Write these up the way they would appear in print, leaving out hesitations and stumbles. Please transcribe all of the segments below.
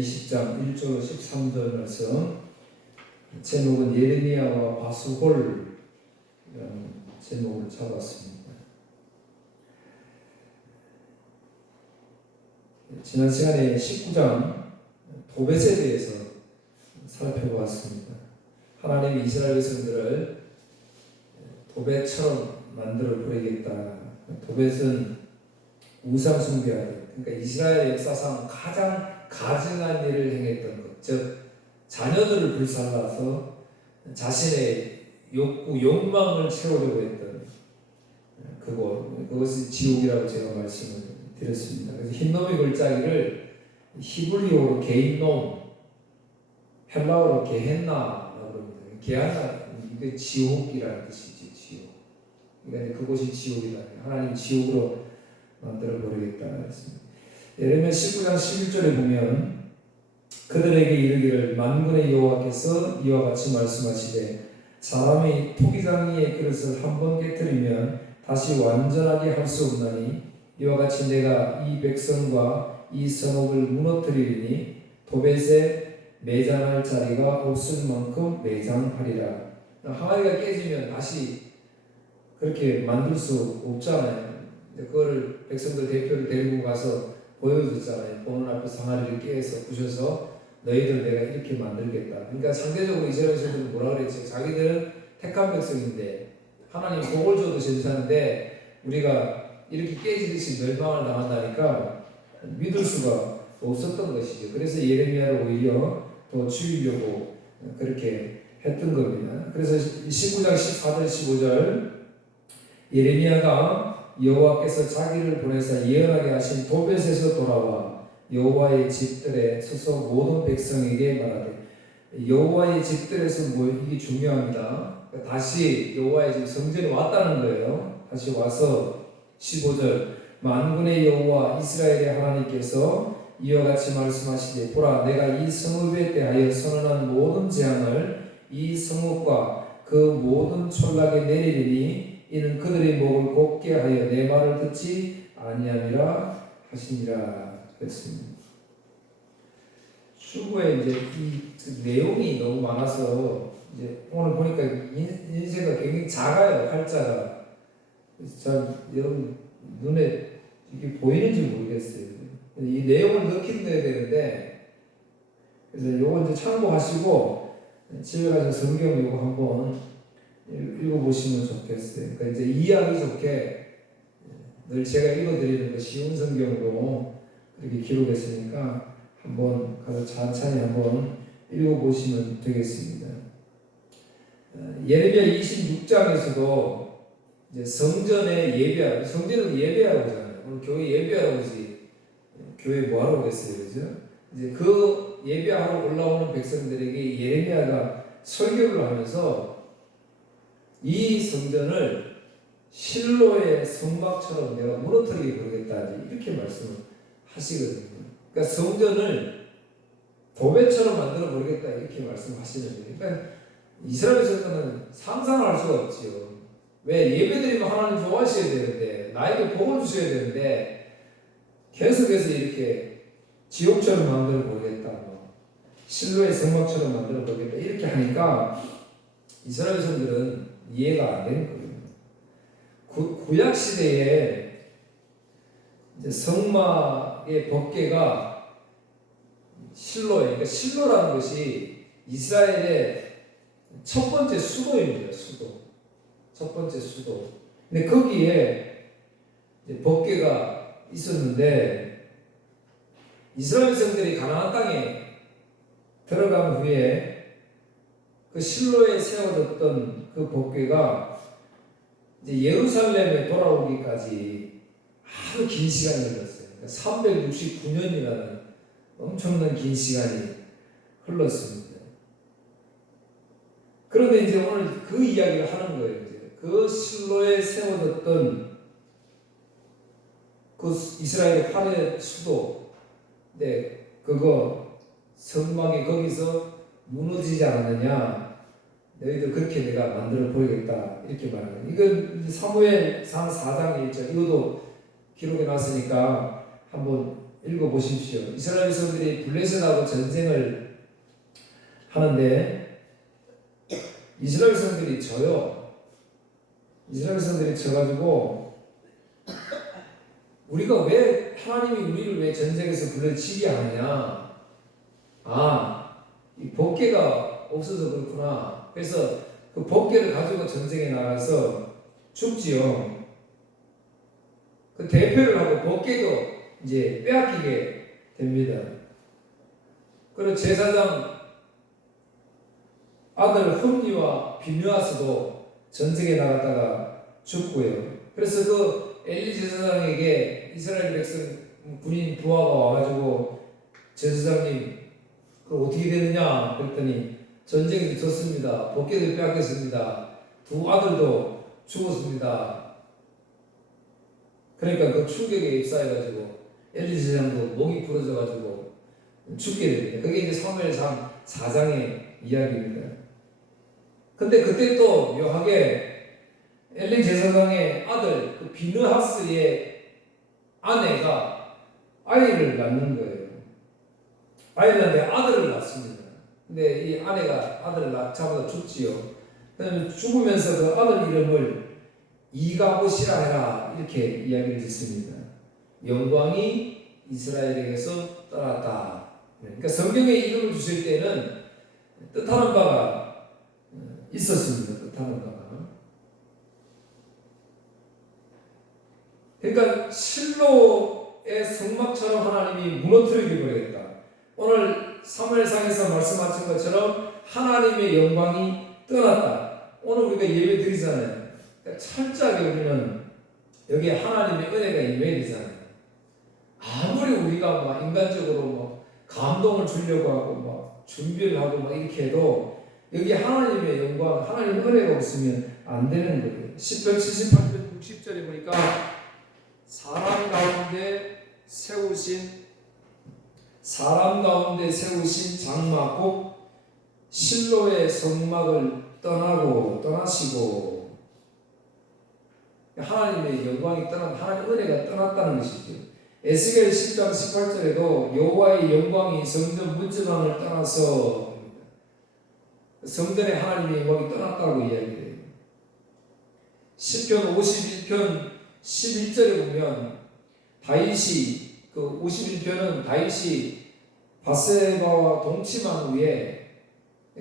20장 1절로 13절 말씀, 제목은 예레미야와 바수골이라는 제목을 잡았습니다. 지난 시간에 19장 도벳에 대해서 살펴보았습니다. 하나님이 이스라엘 백성들을 도벳처럼 만들어 버리겠다. 도벳은 우상 숭배하듯, 그러니까 이스라엘 역사상 가장 가증한 일을 행했던 것, 즉 자녀들을 불살라서 자신의 욕구, 욕망을 채우려고 했던 그것이 지옥이라고 제가 말씀을 드렸습니다. 그래서 흰놈의 골짜기를 히브리어로 게인놈, 헬라어로 게헨나라고 합니다. 게헨나, 이게 지옥이라는 뜻이지, 지옥. 그러니까 그곳이 지옥이다. 하나님 지옥으로 만들어 버리겠다 했습니다. 예레미야 19장 11절에 보면 그들에게 이르기를 만군의 여호와께서 이와 같이 말씀하시되 사람이 토기장이의 그릇을 한번 깨뜨리면 다시 완전하게 할 수 없나니 이와 같이 내가 이 백성과 이 성읍을 무너뜨리리니 도벳에 매장할 자리가 없을 만큼 매장하리라. 항아리가 깨지면 다시 그렇게 만들 수 없잖아요. 그거를 백성들 대표를 데리고 가서 보여줬잖아요. 보는 앞에서 항아리를 깨서 부셔서 너희들 내가 이렇게 만들겠다. 그러니까 상대적으로 이스라엘 백성들은 뭐라 그랬죠? 자기들은 택한 백성인데 하나님 복을 줘도 괜찮은데 우리가 이렇게 깨지듯이 멸망을 당한다니까 믿을 수가 없었던 것이죠. 그래서 예레미야를 오히려 더 죽이려고 그렇게 했던 겁니다. 그래서 19장 14절 15절 예레미야가 여호와께서 자기를 보내사 예언하게 하신 도벳에서 돌아와 여호와의 집들에 서서 모든 백성에게 말하되, 여호와의 집들에서 이게 중요합니다. 다시 여호와의 집 성전에 왔다는 거예요. 다시 와서 15절 만군의 여호와 이스라엘의 하나님께서 이와 같이 말씀하시되 보라 내가 이 성읍에 대하여 선언한 모든 재앙을 이 성읍과 그 모든 촌락에 내리리니 이는 그들의 목을 곱게 하여 내 말을 듣지 아니함이라 하시니라 그랬습니다. 추구에 이제 이 내용이 너무 많아서 이제 오늘 보니까 인쇄가 굉장히 작아요. 팔자가. 잘 여러분 눈에 이게 보이는지 모르겠어요. 이 내용을 넣긴 넣어야 되는데 그래서 요거 이제 참고하시고 집에 가서 성경 요거 한번 읽어보시면 좋겠어요. 그러니까 이제 이해하기 좋게 늘 제가 읽어드리는 거 쉬운 성경으로 그렇게 기록했으니까 한번 가서 천천히 한번 읽어보시면 되겠습니다. 예레미야 26장에서도 이제 성전에 예배하고, 성전은 예배하고 하잖아요. 오늘 교회 예배하러 오지 교회 뭐하러 오겠어요, 그죠? 이제 그 예배하러 올라오는 백성들에게 예레미야가 설교를 하면서 이 성전을 실로의 성막처럼 내가 무너뜨리게 그러겠다 이렇게 말씀을 하시거든요. 그러니까 성전을 도배처럼 만들어 버리겠다 이렇게 말씀하시는 거예요. 그러니까 이스라엘에서는 상상을 할 수가 없지요. 왜 예배드리면 하나님 좋아하셔야 되는데 나에게 복을 주셔야 되는데 계속해서 이렇게 지옥처럼 만들어 버리겠다, 실로의 성막처럼 만들어 버리겠다 이렇게 하니까 이스라엘 백성들은 이해가 안 되는 거예요. 구약 시대에 이제 성막의 법궤가 실로에, 그러니까 실로라는 것이 이스라엘의 첫 번째 수도입니다. 수도. 첫 번째 수도. 근데 거기에 이제 법궤가 있었는데 이스라엘 백성들이 가나안 땅에 들어간 후에 그 실로에 세워졌던 그 법궤가 이제 예루살렘에 돌아오기까지 아주 긴 시간이 흘렀어요. 그러니까 369년이라는 엄청난 긴 시간이 흘렀습니다. 그런데 이제 오늘 그 이야기를 하는 거예요. 이제 그 실로에 세워졌던 그 이스라엘의 화려한 수도, 네, 그거 성막이 거기서 무너지지 않았느냐? 너희들 그렇게 내가 만들어 보이겠다 이렇게 말하는. 이건 사무엘상 4장 1절 이것도 기록해 놨으니까 한번 읽어보십시오. 이스라엘 백성들이 블레셋하고 전쟁을 하는데 이스라엘 백성들이 져요. 이스라엘 백성들이 져가지고 우리가 왜 하나님이 우리를 왜 전쟁에서 불러치게 하느냐? 이 법궤가 없어서 그렇구나. 그래서 그 법궤를 가지고 전쟁에 나가서 죽지요. 그 대표를 하고 법궤도 이제 빼앗기게 됩니다. 그리고 제사장 아들 흠니와 비느하스도 전쟁에 나갔다가 죽고요. 그래서 그 엘리 제사장에게 이스라엘 백성 군인 부하가 와가지고 제사장님 그 어떻게 되느냐 그랬더니 전쟁이 졌습니다. 법궤도 빼앗겼습니다. 두 아들도 죽었습니다. 그러니까 그 충격에 휩싸여가지고 엘리 제사장도 목이 부러져가지고 죽게 됩니다. 그게 이제 사무엘상 4장의 이야기입니다. 근데 그때 또 묘하게 엘리 제사장의 아들 그 비느하스의 아내가 아이를 낳는 거예요. 아이를 낳는데 아들을 낳습니다. 근데 이 아내가 아들을 낳자마자 죽지요. 그다음에 죽으면서 그 아들 이름을 이가봇이라 해라 이렇게 이야기를 짓습니다. 영광이 이스라엘에게서 떠났다. 그러니까 성경에 이름을 주실 때는 뜻하는 바가 있었습니다. 뜻하는 바가. 그러니까 실로의 성막처럼 하나님이 무너뜨려 버리겠다. 오늘 사무엘상에서 말씀하신 것처럼 하나님의 영광이 떠났다. 오늘 우리가 예배 드리잖아요. 그러니까 철저하게 우리는 여기에 하나님의 은혜가 임해야 되잖아요. 아무리 우리가 막 인간적으로 뭐 감동을 주려고 하고 막 준비를 하고 막 이렇게 해도 여기 하나님의 영광, 하나님의 은혜가 없으면 안 되는 거예요. 10편 78편 60절에 보니까 사람 가운데 세우신 장막 곧 실로의 성막을 떠나시고 하나님의 영광이 하나님의 은혜가 떠났다는 것이죠. 에스겔 10장 18절에도 여호와의 영광이 성전 문지방을 떠나서 성전에 하나님의 영광이 떠났다고 이야기해요. 시편 51편 11절에 보면 다윗이 그 51편은 다윗이 바세바와 동침한 후에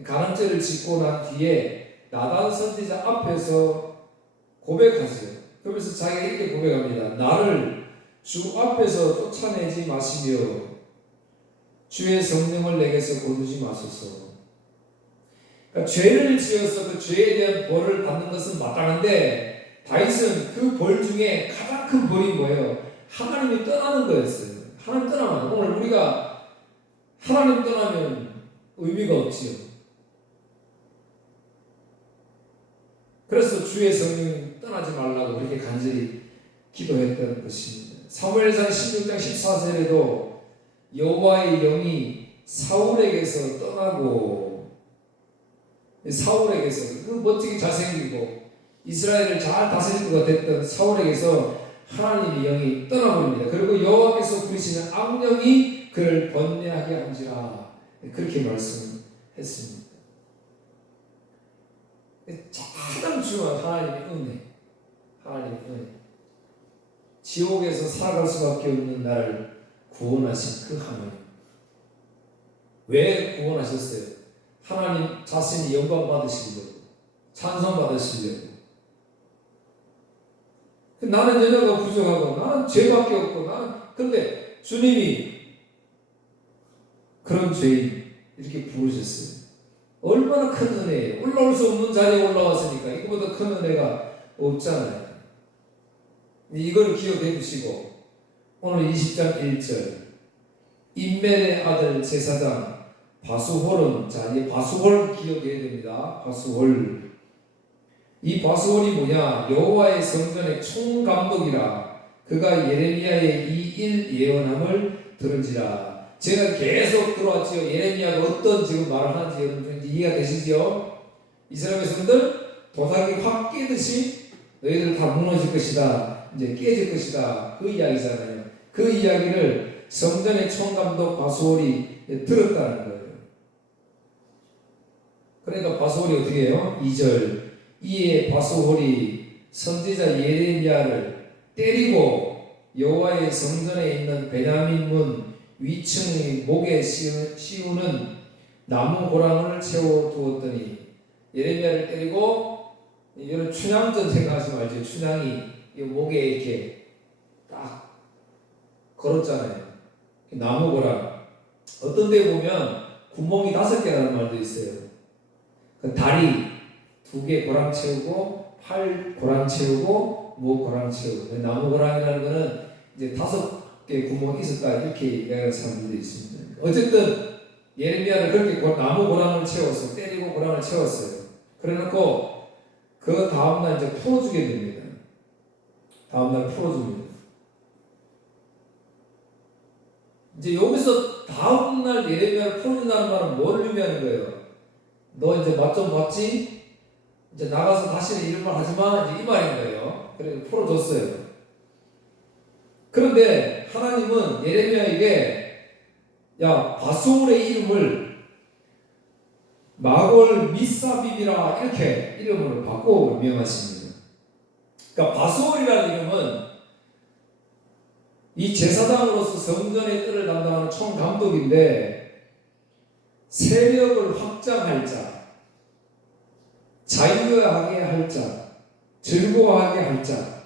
간음죄를 짓고 난 뒤에 나단 선지자 앞에서 고백하세요. 그러면서 자기가 이렇게 고백합니다. 나를 주 앞에서 쫓아내지 마시며 주의 성령을 내게서 거두지 마소서. 그러니까 죄를 지어서 그 죄에 대한 벌을 받는 것은 마땅한데 다윗은 그 벌 중에 가장 큰 벌이 뭐예요? 하나님이 떠나는 거였어요. 하나님 떠나면 오늘 우리가 하나님 떠나면 의미가 없지요. 그래서 주의 성령이 떠나지 말라고 그렇게 간절히 기도했던 것입니다. 사무엘상 16장 14절에도 여호와의 영이 사울에게서 떠나고 사울에게서 그 멋지게 잘생기고 이스라엘을 잘 다스릴 것 같았던 사울에게서 하나님의 영이 떠나버립니다. 그리고 여호와께서 부리시는 악령이 그를 번뇌하게 한지라 그렇게 말씀했습니다. 가장 중요한 하나님의 은혜, 하나님의 은혜. 지옥에서 살아갈 수밖에 없는 나를 구원하신 그 하나님. 왜 구원하셨어요? 하나님 자신이 영광 받으시려고, 찬송 받으시려고. 나는 여자가 부족하고, 나는 죄밖에 없고, 근데 주님이 그런 죄인 이렇게 부르셨어요. 얼마나 큰 은혜예요. 올라올 수 없는 자리에 올라왔으니까 이거보다 큰 은혜가 없잖아요. 이걸 기억해 두시고 오늘 20장 1절 임멜의 아들 제사장 바수홀은 이 바수홀 기억해야 됩니다. 바수홀. 이 바수홀이 뭐냐? 여호와의 성전의 총감독이라. 그가 예레미야의 이 일 예언함을 들은지라. 제가 계속 들어왔지요. 예레미야가 어떤 지금 말을 하는지 여러분 이해가 되시죠? 이스라엘 백성들 도닥이 확 깨듯이 너희들 다 무너질 것이다. 이제 깨질 것이다. 그 이야기잖아요. 그 이야기를 성전의 총감독 바수올이 들었다는 거예요. 그러니까 바수올이 어떻게 해요? 2절 이에 바수올이 선지자 예레미야를 때리고 여호와의 성전에 있는 베냐민 문 위층의 목에 씌우는 나무 고랑을 채워 두었더니 예레미야를 때리고 이런 춘향전 생각하지 말죠. 춘향이 목에 이렇게 딱 걸었잖아요. 나무 고랑. 어떤 데 보면 구멍이 5개라는 말도 있어요. 그 다리 2개 고랑 채우고 팔 고랑 채우고 목 고랑 채우고 나무 고랑이라는 거는 이제 5개 구멍이 있었다 이렇게 얘기하는 사람들도 있습니다. 어쨌든 예레미야를 그렇게 나무 고랑을 채워서 때리고 고랑을 채웠어요. 그래놓고 그 다음날 이제 풀어주게 됩니다. 다음날 풀어줍니다. 이제 여기서 다음날 예레미야를 풀어준다는 말은 뭘 의미하는 거예요? 너 이제 맛 좀 봤지? 이제 나가서 다시는 이런 말 하지 마. 이제 이 말인 거예요. 그래서 풀어줬어요. 그런데 하나님은 예레미야에게 야 바수올의 이름을 마골 미사빕이라 이렇게 이름을 바꾸고 명하십니다. 그러니까 바수올이라는 이름은 이 제사장으로서 성전의 뜰을 담당하는 총감독인데 세력을 확장할 자, 자유하게 할 자, 즐거워하게 할 자,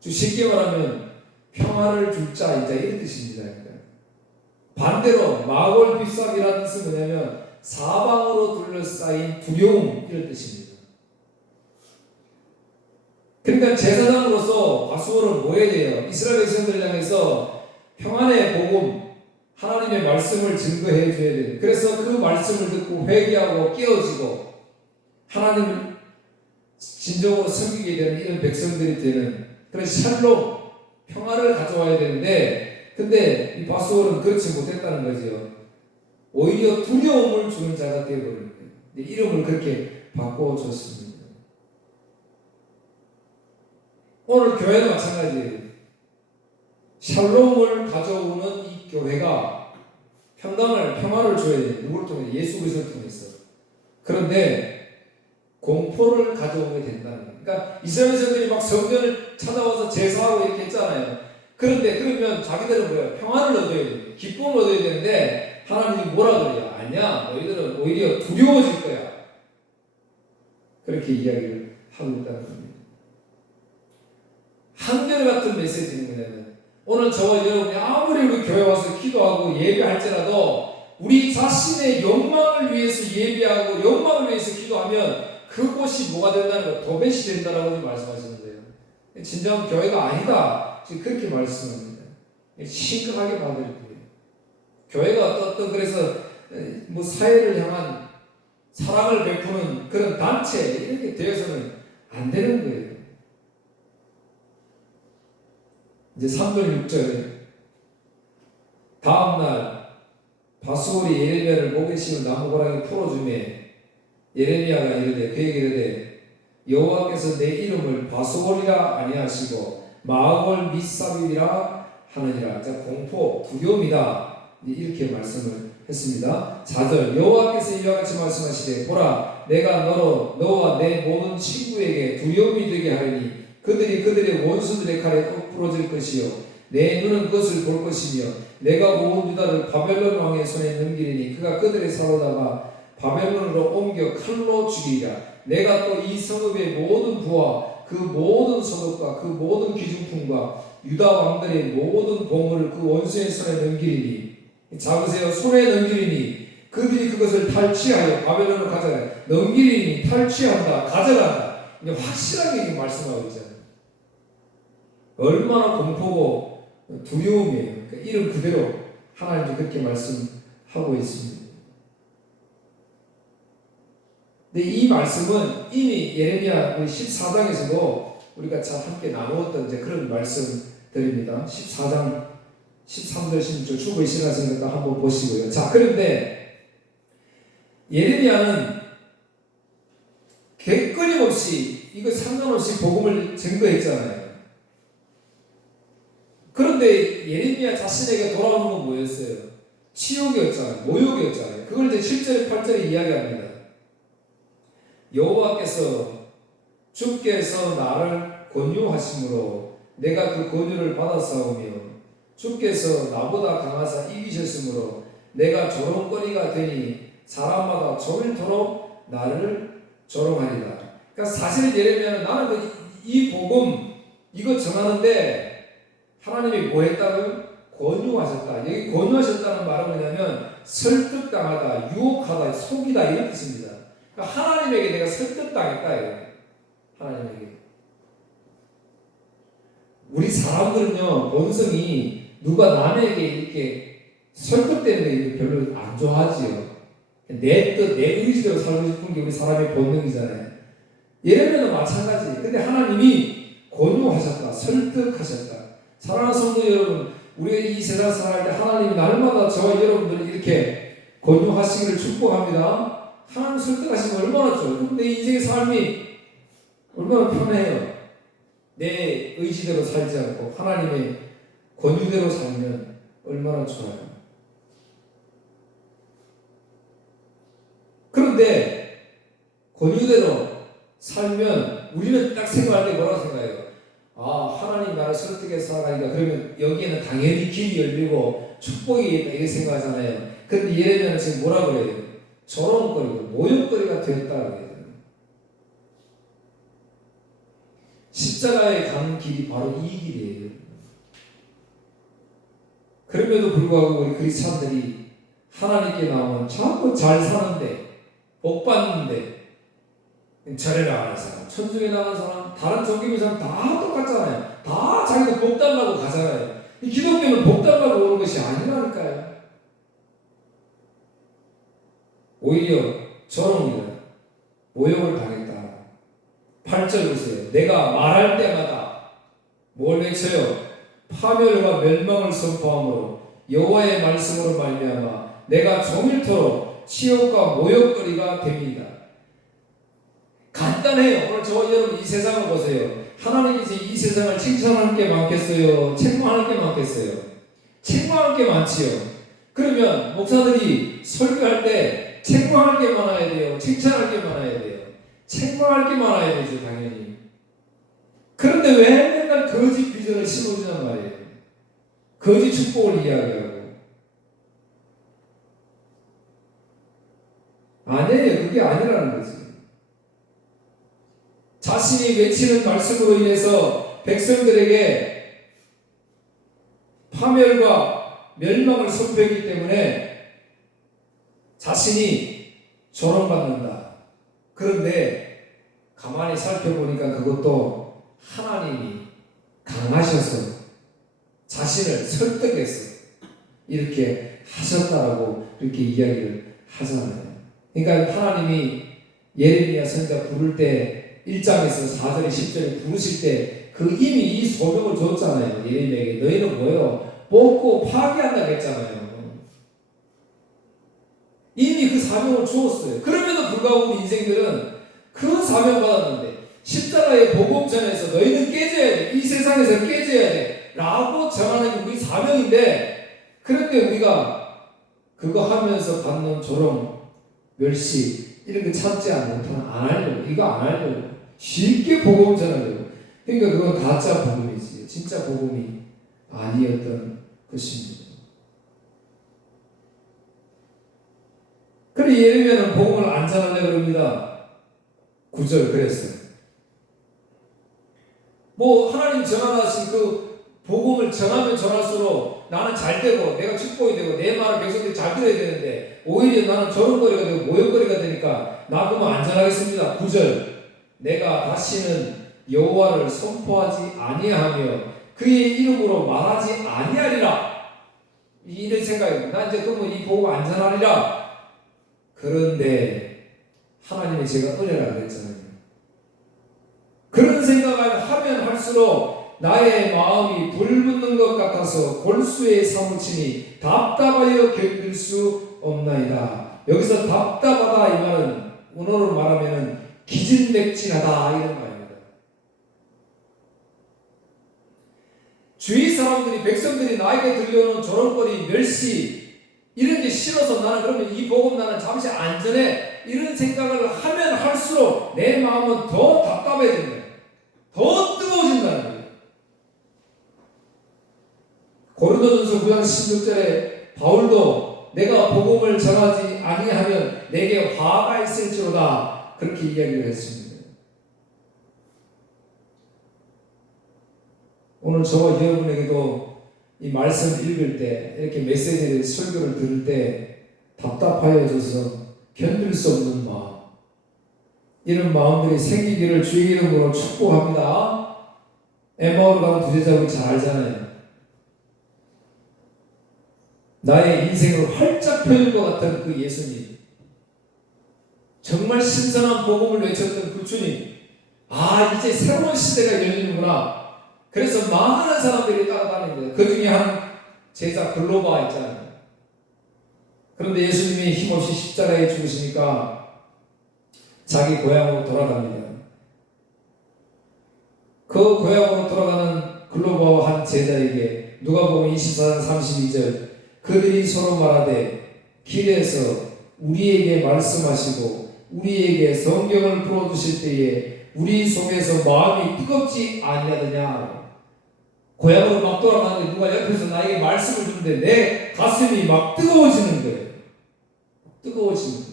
쉽게 말하면 평화를 줄 자, 이런 뜻입니다. 반대로 마골 비쌉이라는 뜻은 뭐냐면 사방으로 둘러싸인 두려움 이런 뜻입니다. 그러니까 제사장으로서 바수올은 뭐 해야 돼요? 이스라엘 백성들을 향해서 평안의 복음, 하나님의 말씀을 증거해 줘야 돼요. 그래서 그 말씀을 듣고 회개하고 깨어지고 하나님을 진정으로 섬기게 되는 이런 백성들이 되는 그런 샬롬, 평화를 가져와야 되는데 근데 이 바수올은 그렇지 못했다는 거죠. 오히려 두려움을 주는 자가 되어버린 거예요. 이름을 그렇게 바꿔줬습니다. 오늘 교회는 마찬가지예요. 샬롬을 가져오는 이 교회가 평화를 줘야 돼요. 누구를 통해? 예수 그리스도를 통해서. 그런데 공포를 가져오게 된다는 거예요. 그러니까 이스라엘 백성들이 막 성전을 찾아와서 제사하고 이렇게 했잖아요. 그런데 그러면 자기들은 뭐예요? 평화를 얻어야 돼요. 기쁨을 얻어야 되는데 하나님이 뭐라 그래요? 아니야. 너희들은 오히려 두려워질 거야. 그렇게 이야기를 하고 있다는 겁니다. 한결같은 메시지는 뭐냐면 오늘 저와 여러분이 아무리 우리 교회 와서 기도하고 예배할지라도 우리 자신의 욕망을 위해서 예배하고 욕망을 위해서 기도하면 그곳이 뭐가 된다는 거 도배이 된다라고 말씀하시는 거예요. 진정한 교회가 아니다. 지금 그렇게 말씀합니다. 심각하게 받을 거예요. 교회가 어떤 그래서 뭐 사회를 향한 사랑을 베푸는 그런 단체 이렇게 되어서는 안 되는 거예요. 이제 3절 6절에 다음날 바수올이 예레미야를 목에 씌운 나무고랑에 풀어주매 예레미야가 이르되 그에게 이르되 여호와께서 내 이름을 바수올이라 아니하시고 마골 미사빕이라 하느니라. 자, 공포, 두려움이다. 이렇게 말씀을 했습니다. 4절 여호와께서 이와 같이 말씀하시되 보라 내가 너와 내 모든 친구에게 두려움이 되게 하리니 그들의 원수들의 칼에 꼭 부러질 것이요 내 눈은 그것을 볼 것이며 내가 모은 유다를 바벨론 왕의 손에 넘기리니 그가 그들의 사로다가 바벨론으로 옮겨 칼로 죽이리라. 내가 또 이 성읍의 모든 부와 그 모든 소득과 그 모든 기중품과 유다 왕들의 모든 보물을 그 원수의 손에 넘기리니 잡으세요. 손에 넘기리니 그들이 그것을 탈취하여 바벨론으로 가져가요. 넘기리니 탈취한다. 가져간다. 이제 확실하게 말씀하고 있잖아요. 얼마나 공포고 두려움이에요. 그러니까 이름 그대로 하나님이 그렇게 말씀하고 있습니다. 근데 이 말씀은 이미 예레미야 14장에서도 우리가 잘 함께 나누었던 이제 그런 말씀들입니다. 14장 13절 16절 충분히 시간하시니까 한번 보시고요. 자, 그런데 예레미야는 끊임없이 이거 상관없이 복음을 증거했잖아요. 그런데 그런데 예레미야 자신에게 돌아오는 건 뭐였어요? 치욕이었잖아요. 모욕이었잖아요. 그걸 이제 7절 8절에 이야기합니다. 여호와께서 주께서 나를 권유하심으로 내가 그 권유를 받았사오며 주께서 나보다 강하사 이기셨으므로 내가 조롱거리가 되니 사람마다 종일토록 나를 조롱하리라. 그러니까 사실 예레미야는 나는 이 복음 이거 전하는데 하나님이 뭐 했다고요? 권유하셨다. 여기 권유하셨다는 말은 뭐냐면 설득당하다, 유혹하다, 속이다 이런 뜻입니다. 그러니까 하나님에게 내가 설득당했다 이거예요. 하나님에게. 우리 사람들은요 본성이 누가 남에게 이렇게 설득되는 게 별로 안 좋아하지요. 내 뜻, 내 의지대로 살고 싶은 게 우리 사람의 본능이잖아요. 예레미야는 마찬가지. 근데 하나님이 권유하셨다, 설득하셨다. 사랑하는 성도 여러분, 우리가 이 세상 살아갈 때 하나님이 날마다 저와 여러분들을 이렇게 권유하시기를 축복합니다. 하나님 설득하시면 얼마나 좋아요. 그럼 내 인생의 삶이 얼마나 편해요. 내 의지대로 살지 않고 하나님의 권유대로 살면 얼마나 좋아요. 그런데 권유대로 살면 우리는 딱 생각할 때 뭐라고 생각해요? 아, 하나님 나를 설득해서 살아가니까 그러면 여기에는 당연히 길이 열리고 축복이 있다 이렇게 생각하잖아요. 그런데 예레미야는 지금 뭐라 그래요? 조롱거리고 모욕거리가 되었다고 해요. 십자가에 가는 길이 바로 이 길이에요. 그럼에도 불구하고 우리 그리스도인들이 하나님께 나오면 자꾸 잘 사는데 복 받는데 절에 나가는 사람, 천주에 나가는 사람, 다른 종교의 사람 다 똑같잖아요. 다 자기도 복 달라고 가잖아요. 이 기독교는 복 달라고 오는 것이 아니라니까요. 오히려 조롱이다. 모욕을 당했다. 8절 보세요. 내가 말할 때마다 뭘 외쳐요? 파멸과 멸망을 선포함으로 여호와의 말씀으로 말미암아 내가 종일토록 치욕과 모욕거리가 됩니다. 간단해요. 오늘 저 여러분 이 세상을 보세요. 하나님께서 이 세상을 칭찬하는 게 많겠어요? 책망하는 게 많겠어요? 책망할 게 많지요. 그러면 목사들이 설교할 때 책망할 게 많아야 돼요? 칭찬할 게 많아야 돼요? 책망할 게 많아야 되죠, 당연히. 그런데 왜 맨날 거짓 비전을 심어주냔 말이에요. 거짓 축복을 이야기하고. 아니에요. 그게 아니라는 거지. 자신이 외치는 말씀으로 인해서 백성들에게 파멸과 멸망을 선포했기 때문에 자신이 조롱받는다. 그런데 가만히 살펴보니까 그것도 하나님이 강하셔서 자신을 설득해서 이렇게 하셨다라고 이렇게 이야기를 하잖아요. 그러니까 하나님이 예레미야 선지자 부를 때 1장에서 4절에 10절에 부르실 때 그 이미 이 소명을 줬잖아요. 예레미야에게 너희는 뭐예요? 뽑고 파괴한다고 했잖아요. 이미 그 사명을 주었어요. 그럼에도 불구하고 우리 인생들은 그 사명 받았는데 십자가의 복음 전에서 너희는 깨져야 돼. 이 세상에서 깨져야 돼. 라고 전하는 게 우리 사명인데 그런데 우리가 그거 하면서 받는 조롱, 멸시 이런 거 참지 못하면 안 하려고. 이거 안 하려고. 쉽게 복음 전하려고. 그러니까 그건 가짜 복음이지. 진짜 복음이 아니었던 것입니다. 그래 예레미야는 복음을 안 전하려고 그럽니다. 9절 그랬어요. 뭐 하나님 전하신 그 복음을 전하면 전할수록 나는 잘 되고 내가 축복이 되고 내 말을 백성들이 잘 들어야 되는데 오히려 나는 조롱거리가 되고 모욕거리가 되니까 나 그러면 안 전하겠습니다. 9절 내가 다시는 여호와를 선포하지 아니하며 그의 이름으로 말하지 아니하리라. 이런 생각입니다. 나 이제 그러면 이 복음 안 전하리라. 그런데 하나님이 제가 은혜라 그랬잖아요. 그런 생각을 하면 할수록 나의 마음이 불붙는 것 같아서 골수에 사무치니 답답하여 견딜 수 없나이다. 여기서 답답하다 이 말은 원어로 말하면 기진맥진하다 이런 말입니다. 주위 사람들이 백성들이 나에게 들려오는 조롱거리, 멸시 이런 게 싫어서 나는 그러면 이 복음 나는 잠시 안전해 이런 생각을 하면 할수록 내 마음은 더 답답해진다. 더 뜨거워진다는 거예요. 고린도전서 9장 16절에 바울도 내가 복음을 전하지 아니하면 내게 화가 있을지로다 그렇게 이야기를 했습니다. 오늘 저와 여러분에게도 이 말씀 읽을 때 이렇게 메시지를 설교를 들을 때 답답하여져서 견딜 수 없는 마음 이런 마음들이 생기기를 주의 이름으로 축복합니다. 엠마오로 가는 두 제자분 잘 알잖아요. 나의 인생을 활짝 펴줄 것 같은 그 예수님, 정말 신선한 복음을 외쳤던 그 주님, 아 이제 새로운 시대가 열리는구나. 그래서 많은 사람들이 따라다니는데 그 중에 한 제자 글로바 있잖아요. 그런데 예수님이 힘없이 십자가에 죽으시니까 자기 고향으로 돌아갑니다. 그 고향으로 돌아가는 글로바와 한 제자에게 누가복음 24장 32절 그들이 서로 말하되 길에서 우리에게 말씀하시고 우리에게 성경을 풀어주실 때에 우리 속에서 마음이 뜨겁지 아니하느냐. 고향으로 막 돌아가는데 누가 옆에서 나에게 말씀을 주는데 내 가슴이 막 뜨거워지는 거예요. 뜨거워지는 거예요.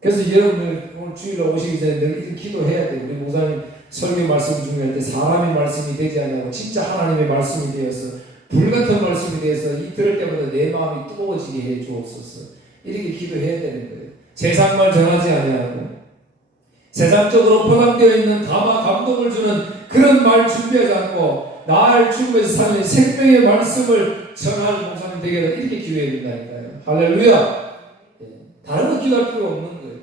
그래서 여러분들 오늘 주일날 오시기 전에 늘 기도해야 돼요. 우리 목사님 설교 말씀 중요할 때 사람의 말씀이 되지 않냐고 진짜 하나님의 말씀이 되어서 불같은 말씀이 되어서 이 들을 때마다 내 마음이 뜨거워지게 해 주옵소서. 이렇게 기도해야 되는 거예요. 세상말 전하지 아니하고 세상적으로 포장되어 있는 감화 감동을 주는 그런 말 준비하지 않고 날 죽음에서 살린 생명의 말씀을 전하는 목사님 되게 이렇게 기도해야 된다니까요. 할렐루야. 다른 거 기도할 필요 없는 거예요.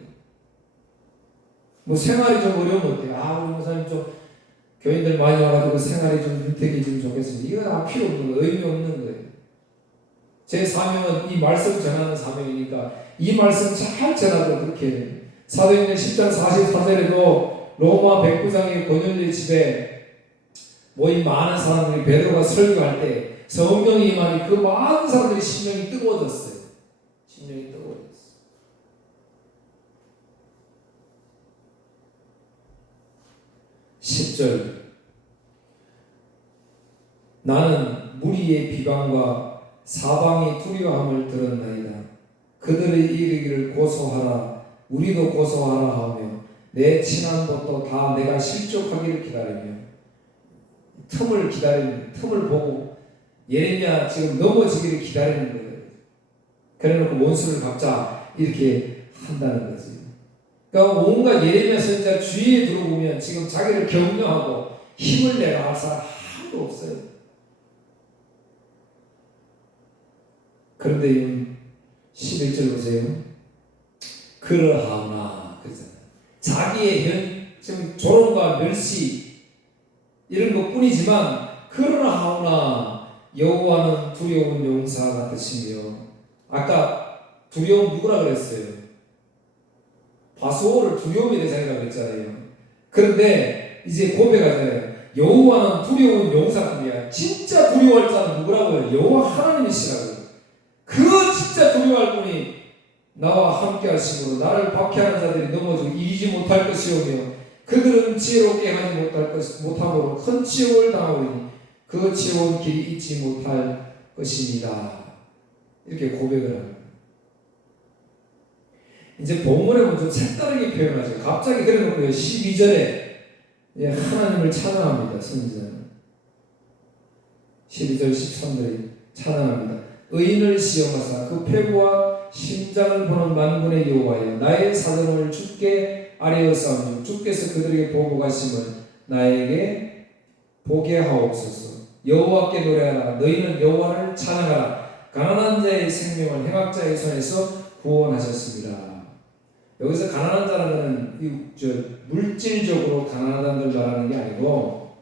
뭐 생활이 좀 어려우면 어때요? 아 우리 목사님 좀 교인들 많이 와가지고 생활이 좀 윤택해지면 좋겠습니다. 이거 다 필요 없는 거예요. 의미 없는 거예요. 제 사명은 이 말씀 전하는 사명이니까 이 말씀 잘 전하도록 그렇게 해요. 사도행전 10장 44절에도 로마 백부장의 고넬료 집에 모인 많은 사람들이 베드로가 설교할 때 성령이 임하니 그 많은 사람들이 심령이 뜨거워졌어요. 심령이 뜨거워졌어요. 10절 나는 무리의 비방과 사방의 두려움을 들었나이다. 그들의 이르기를 고소하라 우리도 고소하라 하며 내 친한 것도 다 내가 실족하기를 기다리며 틈을 기다리는 틈을 보고 예레미야 지금 넘어지기를 기다리는 거예요. 그래놓고 원수를 갚자 이렇게 한다는 거지. 그러니까 온갖 예레미야 선지자 주위에 들어보면 지금 자기를 격려하고 힘을 내라 할 사람 하나도 없어요. 그런데 11절 보세요. 그러하오나 그러잖아요. 자기의 지금 조롱과 멸시 이런 것뿐이지만 그러하오나 여호와는 두려운 용사 같으시며 아까 두려움 누구라 그랬어요? 바소를 두려움의 대상이라고 했잖아요. 그런데 이제 고백하잖아요. 여호와는 두려운 용사뿐이야. 진짜 두려워할 자는 누구라고요? 여호와 하나님이시라고요. 그 진짜 두려워할 분이 나와 함께 하심으로 나를 박해하는 자들이 넘어지고 이기지 못할 것이오며 그들은 지혜롭게 하지 못함으로 큰 치욕을 당하오니 그 치욕은 길이 잊지 못할 것입니다. 이렇게 고백을 합니다. 이제 본문에 보면 좀 색다르게 표현하죠. 갑자기 그래놓고요. 12절에 하나님을 찬양합니다. 선지자는 12절 13절에 찬양합니다. 의인을 시험하사 그 패부와 심장을 보는 만군의 여호와여 나의 사정을 주께 아뢰었사오니 주께서 그들에게 보복하심을 나에게 보게 하옵소서. 여호와께 노래하라 너희는 여호와를 찬양하라 가난한 자의 생명을 행악자의 손에서 구원하셨습니다. 여기서 가난한 자라는 것은 물질적으로 가난하다는 걸 말하는 게 아니고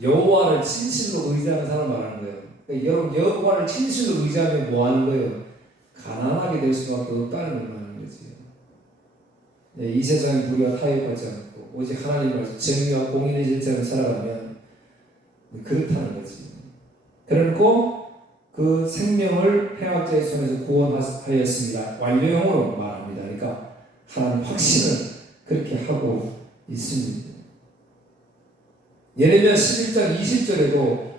여호와를 진실로 의지하는 사람을 말하는 거예요. 여러분 여호와를 진실로 의지하면 뭐 하는 거예요? 가난하게 될 수밖에 없다는 걸 말하는 거지. 이 세상에 우리가 타협하지 않고 오직 하나님 말씀 정의와 공의의 실천을 살아가면 그렇다는 거지. 그러고 그 생명을 폐악자의 손에서 구원하였습니다. 완료형으로 말합니다. 그러니까 하나님 확신을 그렇게 하고 있습니다. 예레미야 11장 20절에도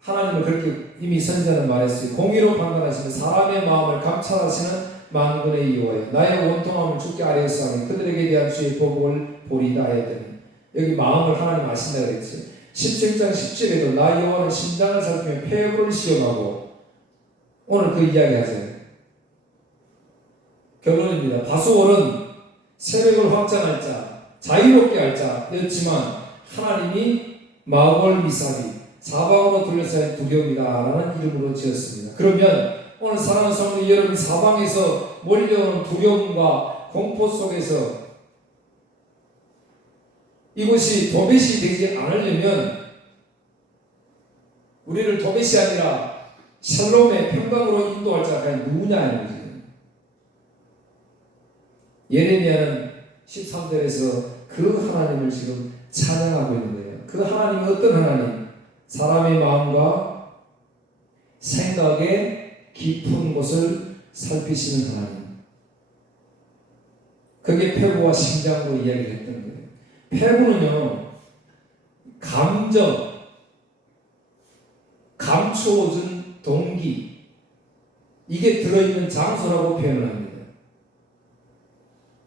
하나님은 그렇게 이미 선지자는 말했어요. 공의로 판단하시는 사람의 마음을 감찰하시는 만군의 여호와여, 나의 원통함을 주께 아뢰었사 하니 그들에게 대한 주의 보복을 보리다 하였더니, 여기 마음을 하나님 아신다 그랬지. 17장 10절에도 나 여호와는 심장을 살피며 폐부를 시험하고, 오늘 그 이야기 하세요. 결론입니다. 바수올은 세력을 확장할 자, 자유롭게 할 자였지만 하나님이 마골 미사비, 사방으로 둘러싸인 두려움이다라는 이름으로 지었습니다. 그러면 오늘 사랑하는 성도 여러분, 사방에서 몰려오는 두려움과 공포 속에서 이것이 도배시 되지 않으려면 우리를 도배시 아니라 샬롬의 평강으로 인도할 자가 누구냐는 거지. 예레미야는 13절에서 그 하나님을 지금 찬양하고 있는 거예요. 그 하나님은 어떤 하나님? 사람의 마음과 생각의 깊은 곳을 살피시는 하나님. 그게 폐부와 심장으로 이야기를 했던 거예요. 폐부는요, 감정, 감추어준 동기, 이게 들어있는 장소라고 표현을 합니다.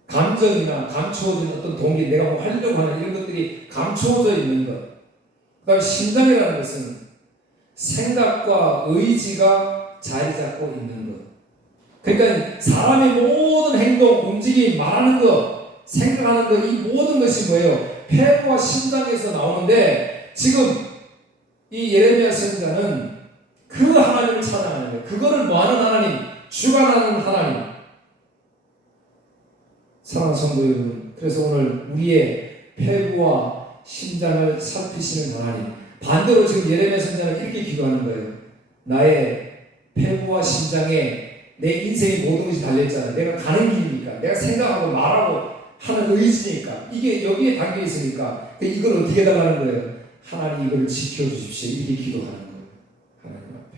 감정이나 감추어진 어떤 동기, 내가 뭐 하려고 하는 이런 것들이 감추어져 있는 것. 그 다음에 심장이라는 것은 생각과 의지가 자리 잡고 있는 것. 그러니까 사람의 모든 행동, 움직임, 말하는 것, 생각하는 것, 이 모든 것이 뭐예요? 폐부와 심장에서 나오는데, 지금 이 예레미야 선지자는 그 하나님을 찬양하는 거예요. 그거를 뭐하는 하나님? 주관하는 하나님. 사랑하는 성도 여러분, 그래서 오늘 우리의 폐부와 심장을 살피시는 하나님. 반대로 지금 예레미야 선지자는 이렇게 기도하는 거예요. 나의 폐부와 심장에 내 인생의 모든 것이 달려있잖아요. 내가 가는 길이니까, 내가 생각하고 말하고 하는 의지니까, 이게 여기에 담겨 있으니까 이걸 어떻게 해달라는 거예요? 하나님 이걸 지켜주십시오. 이렇게 기도하는 거예요. 하나님 앞에.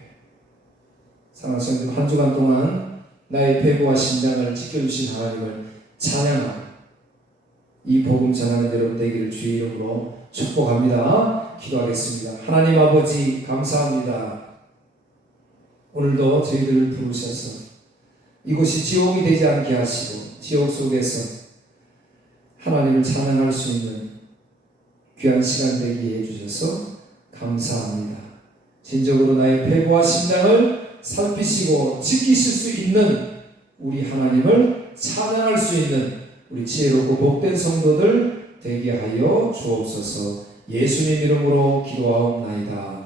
사랑하는 성도 여러분, 한 주간 동안 나의 폐부와 심장을 지켜주신 하나님을 찬양하는 이 복음 전하는 여러분 되기를 주의 이름으로 축복합니다. 기도하겠습니다. 하나님 아버지 감사합니다. 오늘도 저희들을 부르셔서 이곳이 지옥이 되지 않게 하시고 지옥 속에서 하나님을 찬양할 수 있는 귀한 시간 되게 해주셔서 감사합니다. 진정으로 나의 폐부와 심장을 살피시고 지키실 수 있는 우리 하나님을 찬양할 수 있는 우리 지혜롭고 복된 성도들 되게 하여 주옵소서. 예수님 이름으로 기도하옵나이다.